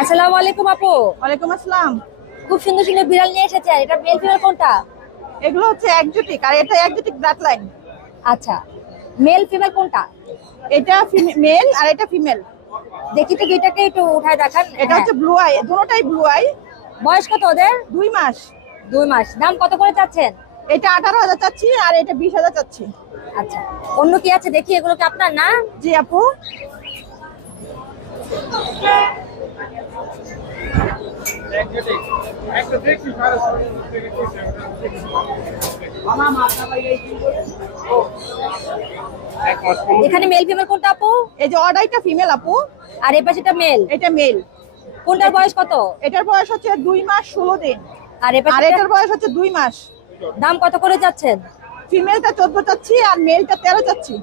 আসসালামু আলাইকুম আপু। ওয়ালাইকুম আসসালাম। খুব সুন্দর সুন্দর বিড়াল নিয়ে এসেছেন এটা মেল ফিমেল কোনটা? এগুলো হচ্ছে একজোটিক আর এটা একজোটিক ব্ল্যাক লাইন আচ্ছা মেল ফিমেল কোনটা? এটা মেল আর এটা ফিমেল। দেখি তো দুইটাকে একটু উঠায় দেখান। এটা হচ্ছে ব্লু আই দুটোটাই ব্লু আই হ্যাঁ। বয়স কত ওদের? দুই মাস। দুই মাস। দাম কত করে চাচ্ছেন? এটা আঠারো হাজার চাচ্ছি আর এটা বিশ হাজার চাচ্ছি। আচ্ছা অন্য কি আছে? দেখি এগুলো কি আপনার না? জি আপু। এখানে মেল ফিমেল কোনটা আপু? এই যে অর্ডারটা ফিমেল আপু। আর এই পাশেটা মেল এটা মেল কোনটার বয়স কত? এটার বয়স হচ্ছে দুই মাস ষোলো দিন। আর আর এটার বয়স হচ্ছে দুই মাস। দাম কত করে যাচ্ছেন? ফিমেলটা চোদ্দ চাচ্ছি আর মেলটা তেরো চাচ্ছি।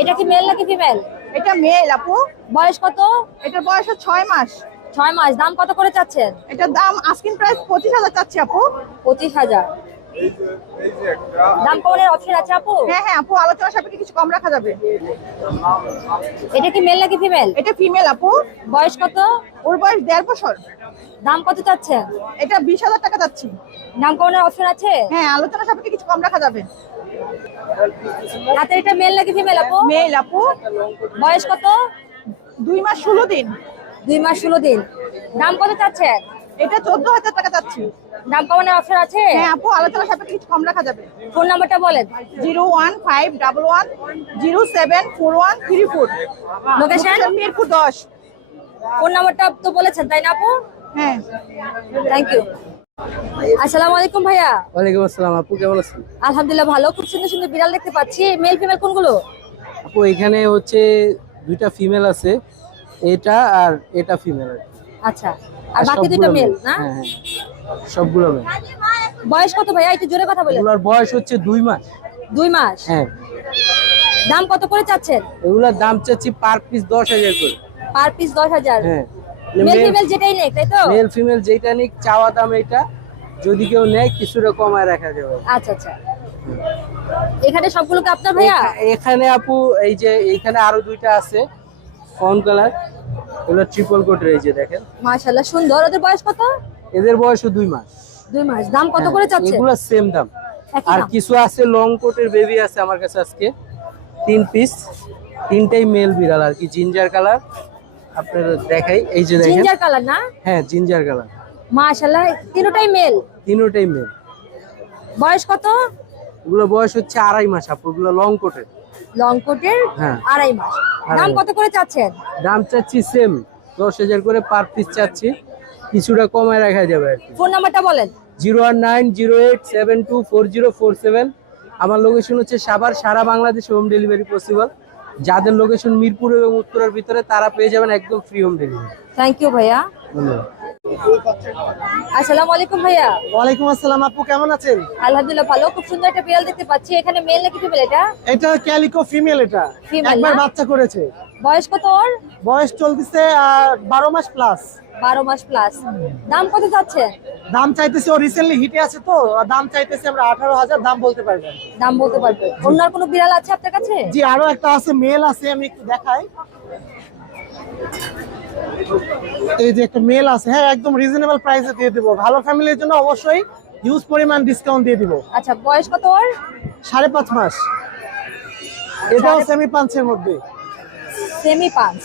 এটা কি মেল নাকি ফিমেল এটা মেল আপু। বয়স কত? এটার বয়স ছয় মাস। ছয় মাস। দাম কত করে চাচ্ছেন? এটার দাম আস্কিং প্রাইস পঁচিশ হাজার চাচ্ছি আপু। পঁচিশ হাজার। দাম কমানোর অপশন আছে আপু? হ্যাঁ হ্যাঁ আপু আলোচনা সাপেক্ষে কিছু কম রাখা যাবে। এটা কি মেল নাকি ফিমেল এটা ফিমেল আপু। বয়স কত? ওর বয়স দেড় বছর। দাম কত চাচ্ছেন এটা বিশ হাজার টাকা যাচ্ছি দাম কমানোর অপশন আছে? হ্যাঁ আলোচনা সাপেক্ষে কিছু কম রাখা যাবে। হাতে এটা মেল নাকি ফিমেল আপু? মেল আপু। বয়স কত? দুই মাস ষোলো দিন। দুই মাস ষোলো দিন। দাম কত চাচ্ছেন এটা চোদ্দ হাজার টাকা যাচ্ছি। দাম কমানোর অপশন আছে? হ্যাঁ আপু আলোচনা সাপেক্ষে কিছু কম রাখা যাবে। ফোন নাম্বারটা বলেন। Zero one five double one zero seven four one three four. Location Mirpur দশ। ফোন নাম্বারটা তো বলেছেন তাই না আপু? হ্যাঁ। থ্যাংক ইউ আসসালামু আলাইকুম ভাইয়া। ওয়ালাইকুম আসসালাম আপু কেমন আছেন? আলহামদুলিল্লাহ ভালো খুব সুন্দর সুন্দর বিড়াল দেখতে পাচ্ছি। মেল ফিমেল কোনগুলো? আপু এখানে হচ্ছে দুইটা ফিমেল আছে এটা আর এটা ফিমেল আচ্ছা। আর বাকি দুটো মেল না? হ্যাঁ হ্যাঁ। সবগুলো মেল বয়স কত ভাইয়া একটু জোরে কথা বলেন এগুলোর বয়স হচ্ছে দুই মাস। দুই মাস? হ্যাঁ। দাম কত করে চাচ্ছেন? এগুলোর দাম চাচ্ছি পার পিস দশ হাজার করে। পার পিস দশ হাজার। হ্যাঁ। মেল ফিমেল যেটাই নেই তাই তো? মেল ফিমেল যেটা নিক চাওয়া দাম এটা যদি কেউ নেয় কিছুটা কমায় রাখা যাবে। আচ্ছা আচ্ছা। এখানে সবগুলোকে আপনার ভাইয়া? এখানে আপু এই যে এখানে আরও দুইটা আছে ফন কালার এগুলো ট্রিপল কোটের এই যে দেখেন। মাশাআল্লাহ সুন্দর। ওদের বয়স কত? এদের বয়সও দুই মাস। দুই মাস। দাম কত করে চাচ্ছেন? এগুলো সেম দাম। আর কিছু আছে লং কোটের বেবি আছে আমার কাছে আজকে। তিন পিস তিনটাই মেল বিড়াল আর কি। জিঞ্জার কালার আপনার দেখাই। এই যে দেখেন। জিঞ্জার কালার না? হ্যাঁ জিঞ্জার কালার মাশাআল্লাহ তিনটাই মেল তিনোটাই মেল বয়স কত? এগুলো বয়স হচ্ছে আড়াই মাস আপু। এগুলো লং কোটের লং কোটের হ্যাঁ। আড়াই মাস। দাম কত করে চাচ্ছেন? দাম চাচ্ছি সেম দশ হাজার করে পার পিস চাচ্ছি। কিছুটা কমায় রাখা যাবে ফোন নাম্বারটা বলেন। Zero one nine zero eight seven two four zero four seven. আমার লোকেশন হচ্ছে সাভার সারা বাংলাদেশে হোম ডেলিভারি পসিবল যাদের লোকেশন মিরপুর এবং উত্তরের ভিতরে তারা পেয়ে যাবেন একদম free home delivery thank you ভাইয়া। ধন্যবাদ। আসসালামু আলাইকুম ভাইয়া। ওয়ালাইকুম আসসালাম আপু কেমন আছেন? আলহামদুলিল্লাহ ভালো। খুব সুন্দর একটা বিড়াল দেখতে পাচ্ছি। এখানে মেল নাকি ফিমেল এটা? এটা ক্যালিকো ফিমেল এটা। একবার বাচ্চা করেছে। বয়স কত ওর? বয়স চলতেছে বারো মাস প্লাস বারো মাস প্লাস দাম কত যাচ্ছে? দাম চাইতেছে ও রিসেন্টলি হিটে আছে তো দাম চাইতেছে আমরা আঠারো হাজার দাম বলতে পারবেন। দাম বলতে পারবে। অন্য কোনো বিড়াল আছে আপনার কাছে? জি আরও একটা আছে মেল আছে আমি একটু দেখাই। এই যে একটা মেল আছে হ্যাঁ একদম রিজনেবল প্রাইসে দিয়ে দিব। ভালো ফ্যামিলির জন্য অবশ্যই হিউজ পরিমাণ ডিসকাউন্ট দিয়ে দিব। আচ্ছা বয়স কত ওর? সাড়ে পাঁচ মাস। এটাও সেমি পাঁচের মধ্যে। সেমি পাঁচ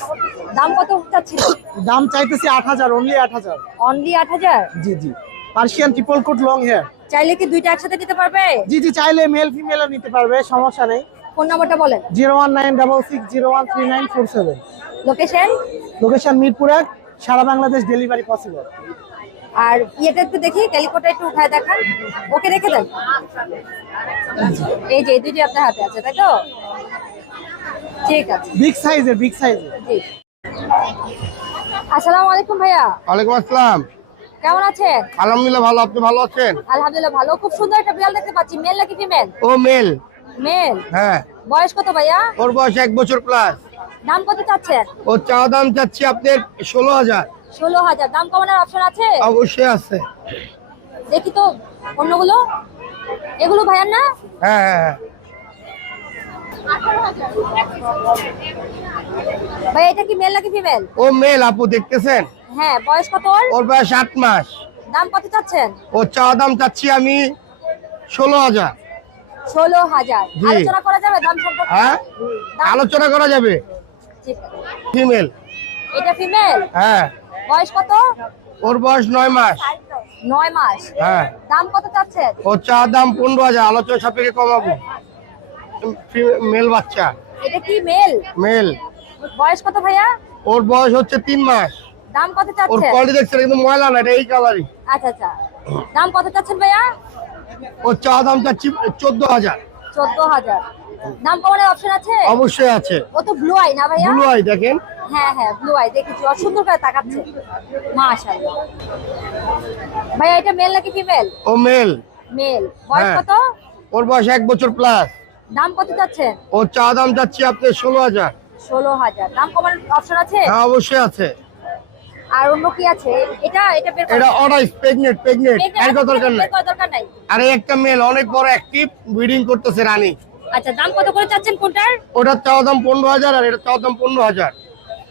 দাম কত চাচ্ছিল দাম চাইতেছি আট হাজার অনলি আট হাজার। অনলি আট হাজার? জি জি। Persian triple coat long hair চাইলে কি দুইটা একসাথে নিতে পারবে? জি জি চাইলে মেল ফিমেলও নিতে পারবে সমস্যা নেই। ফোন নাম্বারটা বলেন। Zero one nine double six zero one three nine four seven. Location location Mirpur এক সারা বাংলাদেশ ডেলিভারি পসিবল আর ইয়েটা একটু দেখি ক্যালিকোটা একটু উঠায় দেখান। ওকে রেখে দেন। এই যে দুইটি আপনার হাতে আছে তাই তো? ঠিক আছে। বিগ সাইজের বিগ সাইজের জি। আসসালামু আলাইকুম ভাইয়া। ওয়ালাইকুম আসসালাম। কেমন আছেন? আলহামদুলিল্লাহ ভালো আপনি ভালো আছেন? আলহামদুলিল্লাহ ভালো। খুব সুন্দর একটা বিড়াল দেখতে পাচ্ছি। মেল নাকি ফিমেল? ও মেল। মেল? হ্যাঁ। বয়স কত ভাইয়া? ওর বয়স এক বছর প্লাস দাম কত চাচ্ছেন? ওর চাওয়া দাম চাচ্ছি আপনার ষোলো হাজার। ষোলো হাজার। দাম কমানোর অপশন আছে? অবশ্যই আছে। দেখি তো অন্যগুলো? এগুলো ভাইয়ার না? হ্যাঁ হ্যাঁ হ্যাঁ। ভাই এটা কি মেল নাকি ফিমেল ও মেল আপু দেখতেছেন? হ্যাঁ বয়স কত ওর? বয়স আট মাস। দাম কত চাচ্ছেন? চাওয়া দাম চাচ্ছি আমি ষোলো হাজার। ষোলো হাজার। আলোচনা করা যাবে দাম সম্পর্কে? হ্যাঁ? আলোচনা করা যাবে। ফিমেল এটা ফিমেল হ্যাঁ। বয়স কত? ওর বয়স নয় মাস। নয় মাস। হ্যাঁ। দাম কত চাচ্ছে? ওর চা দাম পনেরো হাজার আলোচনা সাপেক্ষে কমাবো। মেল বাচ্চা। এটা কি মেল? মেল। বয়স কত ভাইয়া? ওর বয়স হচ্ছে তিন মাস। দাম কত চাচ্ছে? ওর কোয়ালিটি দেখছেন কিন্তু ময়লা না এটা এই কালারই আচ্ছা আচ্ছা। দাম কত চাচ্ছেন ভাইয়া? ওর চা দাম চাচ্ছি চোদ্দ হাজার। চোদ্দ হাজার। দাম কমানোর অপশন আছে? অবশ্যই আছে। ও তো ব্লু আই না ভাইয়া? ব্লু আই দেখেন। হ্যাঁ হ্যাঁ ব্লু আই দেখেছি। আর সুন্দর করে তাকাচ্ছে। মাশাআল্লাহ। ভাইয়া এটা মেল নাকি ফিমেল ও মেল মেল বয়স হ্যাঁ। কত? ওর বয়স এক বছর প্লাস দাম কত চাচ্ছেন ওর চাওয়া দাম চাচ্ছি আপনি ষোলো হাজার। ষোলো হাজার। দাম কমানোর অপশন আছে? হ্যাঁ অবশ্যই আছে। আর অন্য কি আছে? এটা এটা বের। এটা প্রেগনেন্ট এটা আর কোনো দরকার নাই। দরকার নাই। আর একটা মেল অনেক বড় অ্যাক্টিভ ব্রিডিং করতেছে রানী। আচ্ছা দাম কত করে চাচ্ছেন কোনটার ওটার চাওয়া দাম পনেরো হাজার আর এটা চাওয়া দাম পনেরো হাজার।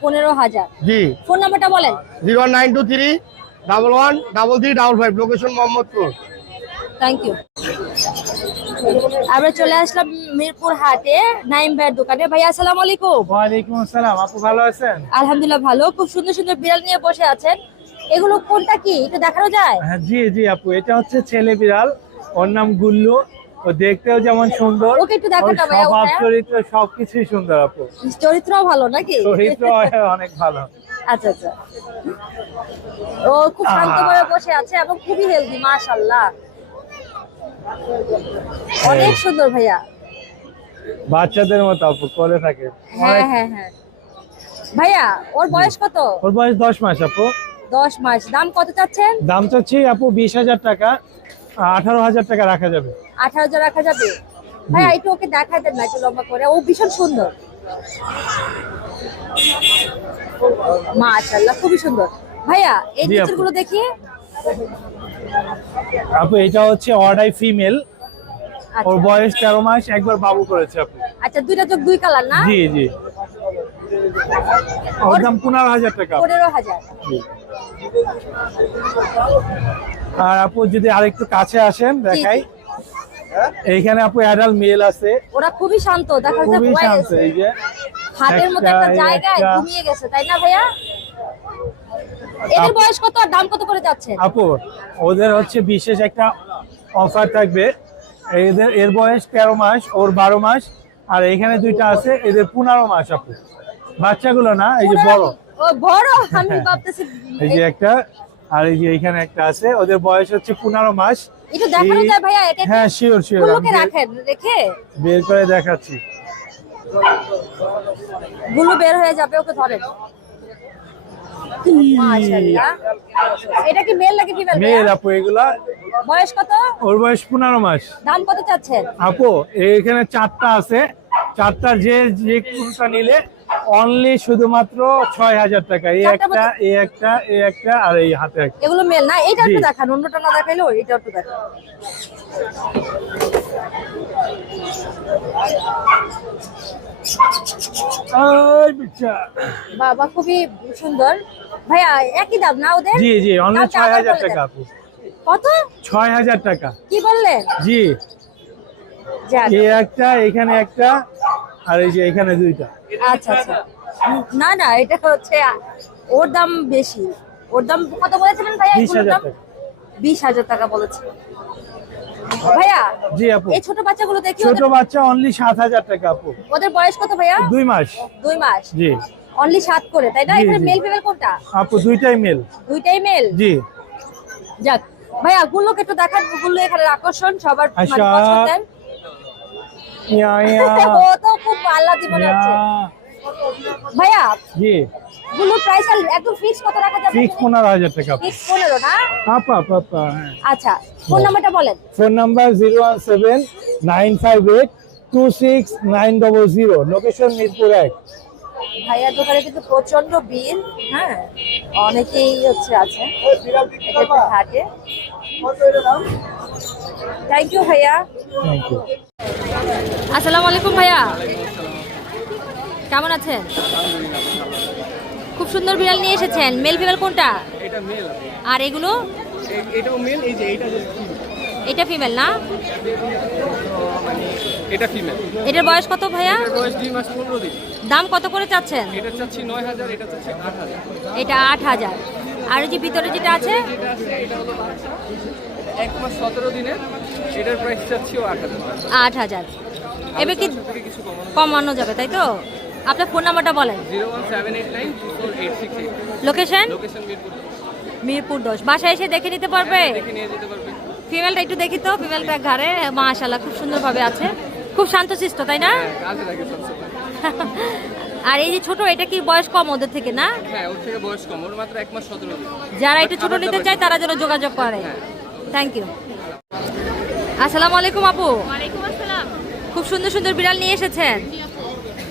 পনেরো হাজার। জি। ফোন নাম্বারটা বলেন। Zero nine two three double one double three double five location Mohammadpur. Thank you আমরা চলে আসলাম মিরপুর হাটে নাইম ভাইয়ের দোকানে। ভাইয়া আসসালামু আলাইকুম। ওয়ালাইকুম আসসালাম। আপু ভালো আছেন? আলহামদুলিল্লাহ ভালো। খুব সুন্দর সুন্দর বিড়াল নিয়ে বসে আছেন। এগুলো কোনটা কি? একটু দেখানো যায়? হ্যাঁ জি জি আপু। এটা হচ্ছে ছেলে বিড়াল। ওর নাম গুল্লু। ও দেখতেও যেমন সুন্দর। ওকে একটু না স্বভাব চরিত্র সবকিছুই সুন্দর আপু। চরিত্রও ভালো নাকি? চরিত্র অনেক ভালো। আচ্ছা আচ্ছা। ও খুব শান্তভাবে বসে আছে এবং খুবই হেলদি মাশাআল্লাহ। অনেক সুন্দর ভাইয়া। বাচ্চাদের মতো আপু করে থাকে। হ্যাঁ হ্যাঁ হ্যাঁ। ভাইয়া ওর বয়স কত? ওর বয়স দশ মাস আপু। দশ মাস। দাম কত চাচ্ছেন? দাম চাচ্ছি আপু বিশ হাজার টাকা। আঠারো হাজার টাকা রাখা যাবে। আঠারো হাজার রাখা যাবে? ভাইয়া একটু ওকে দেখাই দেন না একটু লম্বা করে। ও ভীষণ সুন্দর। মাশাআল্লাহ খুবই সুন্দর। ভাইয়া এই গুলো দেখি। আপু এটা হচ্ছে অর্ডাই ফিমেল। ওর আচ্ছা বয়স তেরো মাস একবার বাবু করেছে আপু। আচ্ছা দুইটা চোখ দুই কালার না? জি জি। ওর দাম পনেরো হাজার টাকা। আপু। পনেরো হাজার। জি। আর আপু যদি আরেকটু কাছে আসেন দেখাই। এইখানে আপু অ্যাডাল্ট মেল আছে। ওরা খুবই শান্ত দেখা যাচ্ছে খুবই শান্ত এই যে। হাতের মতো একটা, জায়গায় ঘুমিয়ে গেছে তাই না ভাইয়া? এদের বয়স কত আর দাম কত করে যাচ্ছে? আপু ওদের হচ্ছে বিশেষ একটা অফার থাকবে। এদের এর বয়স তেরো মাস ওর বারো মাস আর এখানে দুইটা আছে এদের পনেরো মাস আপু। বাচ্চাগুলো না এই যে বড়। ও বড়? আমি ভাবতেছি এই যে একটা আর এই যে এখানে একটা আছে ওদের বয়স হচ্ছে পনেরো মাস। হ্যাঁ শিওর শিওর বের করে দেখাচ্ছি। গুলো বের হয়ে যাবে ওকে ধরেন এটা কি মেল নাকি ফিমেল মেয়ের আপু এগুলা। বয়স কত? ওর বয়স পনেরো মাস। দাম কত চাচ্ছেন? আপু এখানে চারটা আছে। চারটার যে যে কোনটা নিলে অনলি শুধুমাত্র ছয় হাজার টাকা। এই একটা এই একটা এই একটা আর এই হাতে একটা। এগুলো মেল না এটা একটু দেখান অন্যটা না দেখাইলেও এটা একটু দেখান। বাবা খুবই সুন্দর। ভাইয়া একই দাম না ওদের? জি জি অনলি দামটা ছয় হাজার টাকা। আপু। কত? ছয় হাজার টাকা। কি বললেন? জি। একটা এখানে একটা আর এই যে এখানে দুইটা। আচ্ছা আচ্ছা। না না এটা হচ্ছে ওর দাম বেশি। ওর দাম কত বলেছিলেন ভাইয়া বিশ হাজার? টাকা। বিশ হাজার টাকা বলেছে। ভাইয়া জি আপু। এই ছোট বাচ্চাগুলো দেখি ছোট বাচ্চা অনলি সাত হাজার টাকা আপু। ওদের বয়স কত ভাইয়া? দুই মাস। দুই মাস। জি। অনলি সাত করে তাই না? এখানে মেল ফিমেল কোনটা? আপু দুইটাই মেল দুইটাই মেল জি। যাক ভাইয়া গুলোকে একটু দেখান। গুলো এখানে আকর্ষণ সবার মানে। পছন্দের। ইয়া ইয়া। ও তো খুব আল্লাদি মনে হচ্ছে ভাইয়া জি। গুলো প্রাইস একদম ফিক্স কত রাখা যাবে? ফিক্স পনেরো হাজার টাকা। ফিক্স পনেরো না? আপা আপা আপা হ্যাঁ। আচ্ছা ফোন নাম্বারটা বলেন। Phone number zero one seven nine five eight two six nine double zero location Mirpur এক। ভাইয়ার দোকানে কিন্তু প্রচণ্ড বিল হ্যাঁ? অনেকেই হচ্ছে আছে। হাটে থ্যাংক ইউ ভাইয়া। আসসালামু আলাইকুম ভাইয়া। কেমন আছেন? খুব সুন্দর বিড়াল নিয়ে এসেছেন। মেল ফিমেল কোনটা? আর এগুলো? এটাও মেল এই যে এটা এটা ফিমেল না? এটা ফিমেল। এটার বয়স কত ভাইয়া? বয়স দুই মাস পনেরো দিন। দাম কত করে চাচ্ছেন? এটা চাচ্ছি নয় হাজার এটা চাচ্ছি আট হাজার। এটা আর ওই যে ভিতরে যেটা আছে? যেটা আছে এটা হলো বাচ্চা। এক মাস সতেরো দিনের এটার প্রাইস চাচ্ছিও আট হাজার আট হাজার। এবার কি কমানো যাবে তাই তো? আপনার ফোন নাম্বারটা বলেন। লোকেশন লোকেশন মিরপুর দশ। বাসায় এসে দেখে নিতে পারবে? দেখে নিয়ে যেতে পারবে। ফিমেলটা একটু দেখি তো ফিমেলটা ঘাড়ে মাশাল্লাহ খুব সুন্দরভাবে আছে। খুব শান্তশিষ্ট তাই না? হ্যাঁ আর এই যে ছোট এটা কি বয়স কম ওদের থেকে না? হ্যাঁ ওর থেকে বয়স কম। ওর মাত্র এক মাস সতেরো দিন। যারা একটু ছোট নিতে চায় তারা যেন যোগাযোগ করে। থ্যাংক ইউ আসসালামু আলাইকুম আপু। ওয়ালাইকুম আসসালাম। খুব সুন্দর সুন্দর বিড়াল নিয়ে এসেছেন।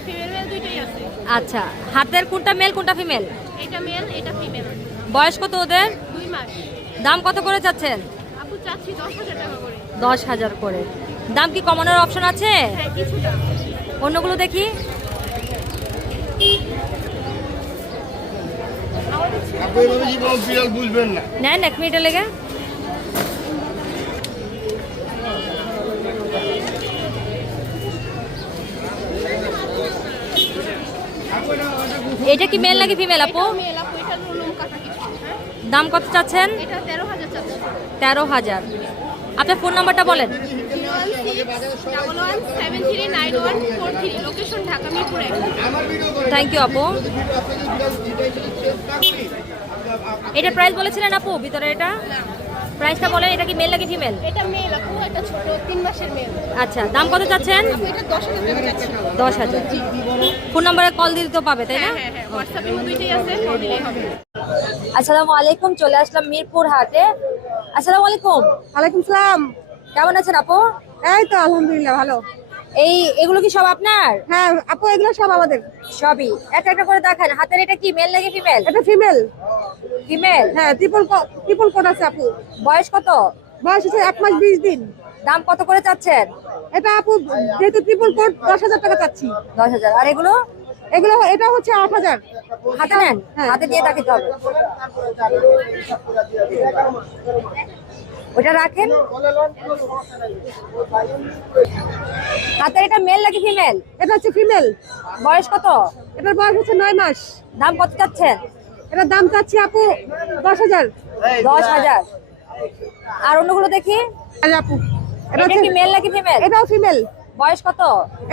ফিমেল মেল দুইটাই আছে। আচ্ছা হাতের কোনটা মেল কোনটা ফিমেল এটা মেল এটা ফিমেল বয়স কত ওদের? দুই মাস। দাম কত করে চাচ্ছেন? আপু চাচ্ছি দশ হাজার টাকা করে। দশ হাজার করে। দাম কি কমানোর অপশন আছে? হ্যাঁ কিছুটা অন্যগুলো দেখি। আপনি এভাবে জীবন বিড়াল বুঝবেন না? নেন এক মিনিটের লেগে। এটা কি মেল নাকি ফিমেল আপু? দাম কত চাচ্ছেন? তেরো হাজার আপনার ফোন নাম্বারটা বলেন। থ্যাংক ইউ আপু। এটা প্রাইস বলেছিলেন আপু ভিতরে এটা? প্রাইসটা বলেন এটা কি মেল নাকি ফিমেল এটা মেল আপু এটা ছোট তিন মাসের মেল আচ্ছা দাম কত চাচ্ছেন? এটা দশ হাজার টাকা চাচ্ছি। দশ হাজার। ফোন নম্বরে কল দিলে তো পাবে তাই না? হ্যাঁ হ্যাঁ হ্যাঁ হোয়াটসঅ্যাপের দুইটাই আছে কল দিলেই হবে। আসসালামু আলাইকুম চলে আসলাম মিরপুর হাটে। আসসালামু আলাইকুম। ওয়ালাইকুম সালাম। কেমন আছেন আপু? এই তো আলহামদুলিল্লাহ ভালো। এই এগুলো কি সব আপনার? হ্যাঁ আপু এগুলো সব আমাদের। সবই। একটা একটা করে দেখান। হাতের এটা কি মেল নাকি ফিমেল এটা ফিমেল ফিমেল হ্যাঁ ট্রিপল ট্রিপল কোড আছে আপু। বয়স কত? বয়স হচ্ছে এক মাস বিশ দিন। দাম কত করে চাচ্ছেন? এটা আপু যেহেতু ট্রিপল কোড দশ হাজার টাকা চাচ্ছি। দশ হাজার। আর এগুলো? এগুলো এটা হচ্ছে আট হাজার। হাতে নেন? হ্যাঁ। হাতে দিয়ে তাকিতে হবে। ওটা রাখেন। হাতের এটা মেল নাকি ফিমেল এটা হচ্ছে ফিমেল বয়স কত? এটার বয়স হচ্ছে নয় মাস। দাম কত চাচ্ছেন এটার দাম চাচ্ছি আপু দশ হাজার। দশ হাজার। আর অন্যগুলো দেখি। আপু এটা কি মেল নাকি ফিমেল এটাও ফিমেল বয়স কত?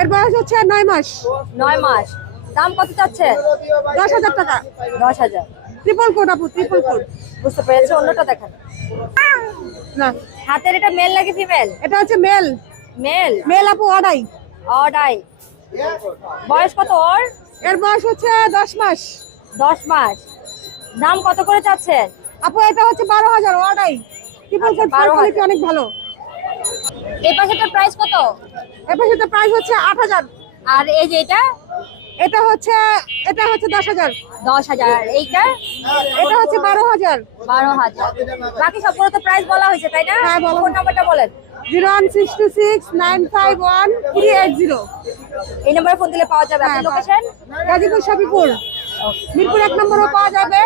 এর বয়স হচ্ছে নয় মাস। নয় মাস। দাম কত চাচ্ছেন দশ হাজার টাকা। দশ হাজার। ট্রিপল কোড আপু ট্রিপল কোড বুঝতে পেরেছি? অন্যটা দেখান। না। হাতের এটা মেল নাকি ফিমেল এটা হচ্ছে মেল মেল মেল আপু অডাই। অডাই। বয়স কত ওর? এর বয়স হচ্ছে দশ মাস। দশ মাস। দাম কত করে চাচ্ছেন আপু এটা হচ্ছে বারো হাজার অডাই। ট্রিপল আচ্ছা, কোড 12,000 অনেক ভালো। এই পাশেটার প্রাইস কত? এবার সেটা প্রাইস হচ্ছে আট হাজার। আর এই যে এটা? এটা হচ্ছে এটা হচ্ছে দশ হাজার। দশ হাজার এইটা? এটা হচ্ছে বারো হাজার। বারো হাজার। বাকি সবগুলো তো প্রাইস বলা হয়েছে তাই না? হ্যাঁ, বলো ফোন নাম্বারটা বলেন। Zero one six two six nine five one three eight zero. এই নাম্বারে ফোন দিলে পাওয়া যাবে। হ্যাঁ, আপনার লোকেশন গাজীপুর শফিপুর মিরপুর এক নম্বরও পাওয়া যাবে।